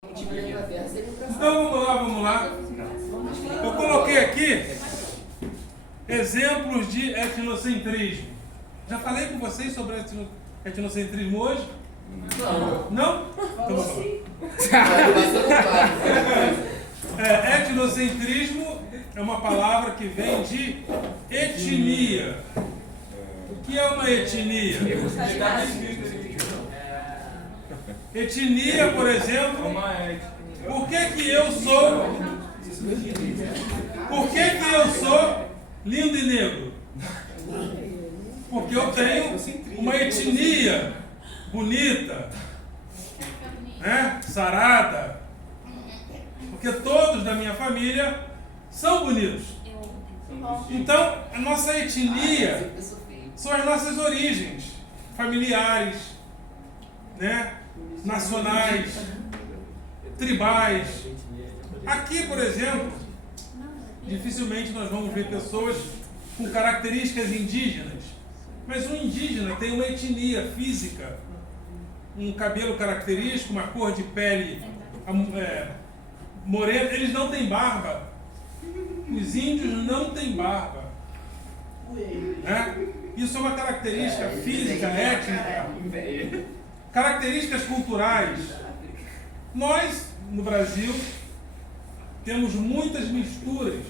Então vamos lá. Eu coloquei aqui exemplos de etnocentrismo. Já falei com vocês sobre etnocentrismo hoje? Não. Não? Então vamos lá. Etnocentrismo é uma palavra que vem de etnia. O que é uma etnia? Etnia, por exemplo, por que eu sou lindo e negro? Porque eu tenho uma etnia bonita, né? Sarada. Porque todos da minha família são bonitos. Então, a nossa etnia são as nossas origens familiares, né? Nacionais, tribais. Aqui, por exemplo, dificilmente nós vamos ver pessoas com características indígenas, mas um indígena tem uma etnia física, um cabelo característico, uma cor de pele morena. Eles não têm barba. Os índios não têm barba, né? Isso é uma característica física, étnica. Características culturais. Nós, no Brasil, temos muitas misturas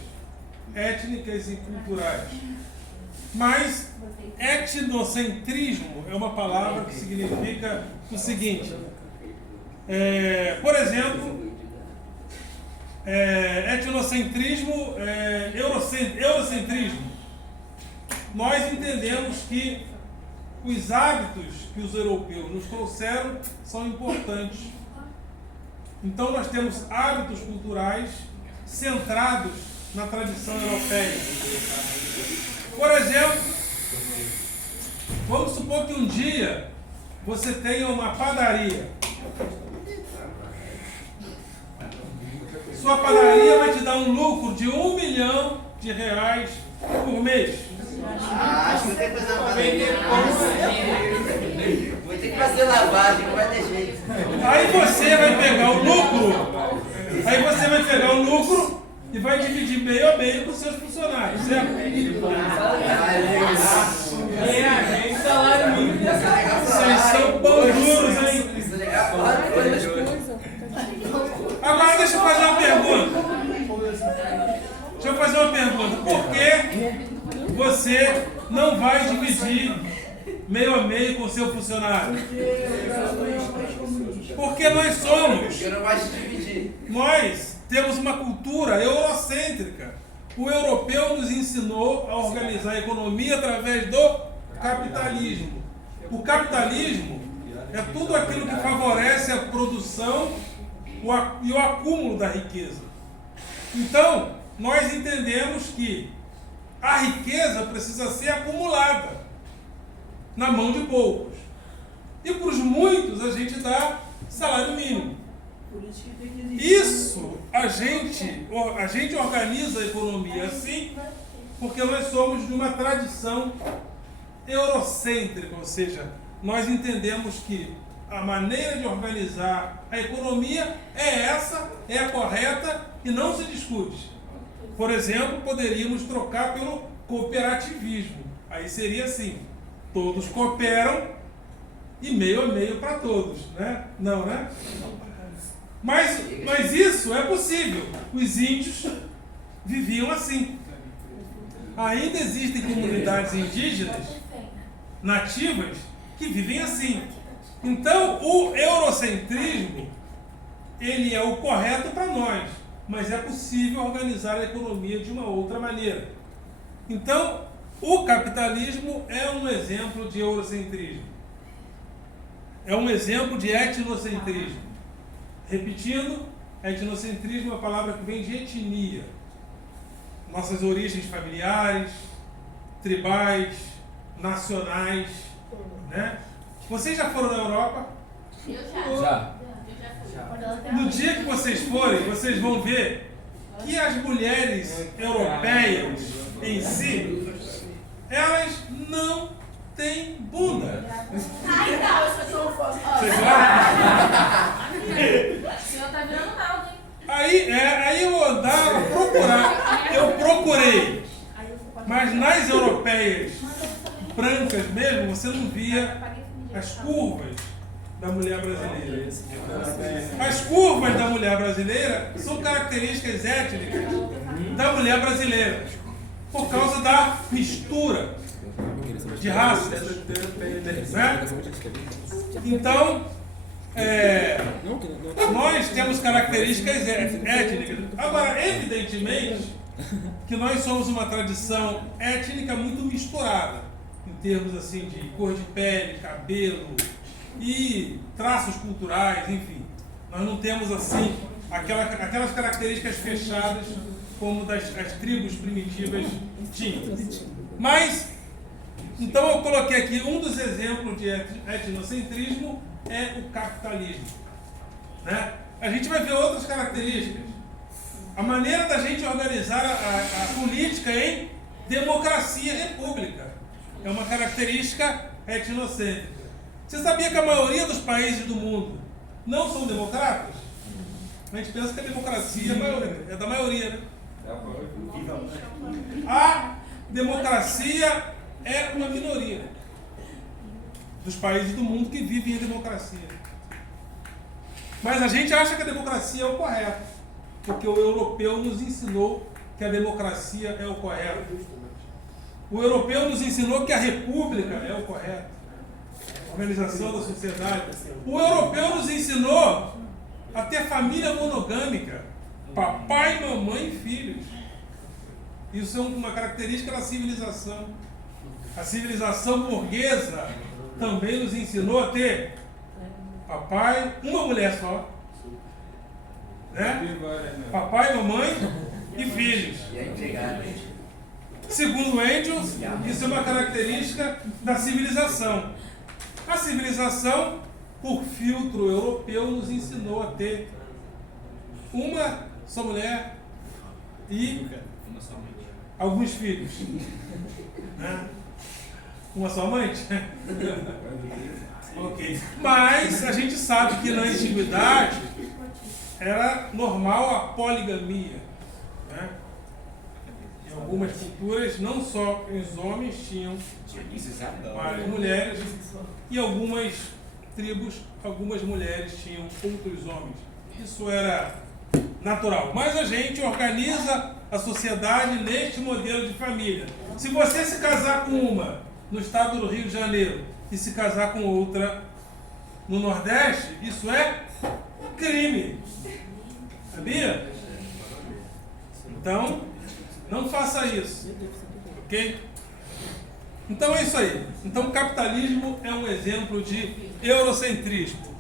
étnicas e culturais. Mas etnocentrismo é uma palavra que significa o seguinte. Por exemplo, etnocentrismo, eurocentrismo. Nós entendemos que os hábitos que os europeus nos trouxeram são importantes. Então nós temos hábitos culturais centrados na tradição europeia. Por exemplo, vamos supor que um dia você tenha uma padaria. Sua padaria vai te dar um lucro de R$1 milhão por mês. Acho que tem que fazer uma padaria. Vou ter que fazer lavagem, não vai ter jeito. Aí você vai pegar o lucro, e vai dividir meio a meio com seus funcionários, certo? Salário mínimo. Vocês são pão duros, hein? Agora deixa eu fazer uma pergunta. Por que você não vai dividir meio a meio com o seu funcionário? Porque nós temos uma cultura eurocêntrica. O europeu nos ensinou a organizar a economia através do capitalismo. O capitalismo é tudo aquilo que favorece a produção e o acúmulo da riqueza. Então, nós entendemos que a riqueza precisa ser acumulada na mão de poucos. E para os muitos a gente dá salário mínimo. Isso a gente organiza a economia assim, porque nós somos de uma tradição eurocêntrica, ou seja, nós entendemos que a maneira de organizar a economia é a correta e não se discute. Por exemplo, poderíamos trocar pelo cooperativismo. Aí seria assim: todos cooperam e meio a meio para todos, né? Não, né? Mas isso é possível. Os índios viviam assim. Ainda existem comunidades indígenas nativas que vivem assim. Então, o eurocentrismo, ele é o correto para nós, mas é possível organizar a economia de uma outra maneira. Então, o capitalismo é um exemplo de eurocentrismo. É um exemplo de etnocentrismo. Repetindo, etnocentrismo é uma palavra que vem de etnia. Nossas origens familiares, tribais, nacionais, né? Vocês já foram na Europa? Eu Já. No dia que vocês forem, vocês vão ver que as mulheres europeias em si, elas não têm bunda. Ai, não, eu sou Vocês fã. lá? O senhor tá Aí eu andava procurar. Eu procurei. Mas nas europeias brancas mesmo, você não via as curvas da mulher brasileira. As curvas da mulher brasileira são características étnicas da mulher brasileira, por causa da mistura de raças. Né? Então, nós temos características étnicas. Agora, evidentemente, que nós somos uma tradição étnica muito misturada, em termos assim de cor de pele, cabelo e traços culturais, enfim. Nós não temos assim aquelas características fechadas como as tribos primitivas tinham. Mas, então eu coloquei aqui um dos exemplos de etnocentrismo é o capitalismo. Né? A gente vai ver outras características. A maneira da gente organizar a política em democracia e república é uma característica etnocêntrica. Você sabia que a maioria dos países do mundo não são democratas? A gente pensa que a democracia é da maioria, né? A democracia é uma minoria dos países do mundo que vivem em democracia. Mas a gente acha que a democracia é o correto, porque o europeu nos ensinou que a democracia é o correto. O europeu nos ensinou que a república é o correto. A organização da sociedade. O europeu nos ensinou a ter família monogâmica. Papai, mamãe e filhos. Isso é uma característica da civilização. A civilização burguesa também nos ensinou a ter papai, uma mulher só. Né? Papai, mamãe e filhos. Segundo Engels, isso é uma característica da civilização. A civilização, por filtro europeu, nos ensinou a ter uma só mulher e alguns filhos. Né? Uma só amante? Ok. Mas a gente sabe que na antiguidade era normal a poligamia. Né? Em algumas culturas, não só os homens tinham várias mulheres, e algumas tribos, algumas mulheres tinham outros homens. Isso era natural. Mas a gente organiza a sociedade neste modelo de família. Se você se casar com uma no estado do Rio de Janeiro e se casar com outra no Nordeste, isso é crime. Sabia? Então, não faça isso. Ok? Então é isso aí. Então o capitalismo é um exemplo de eurocentrismo.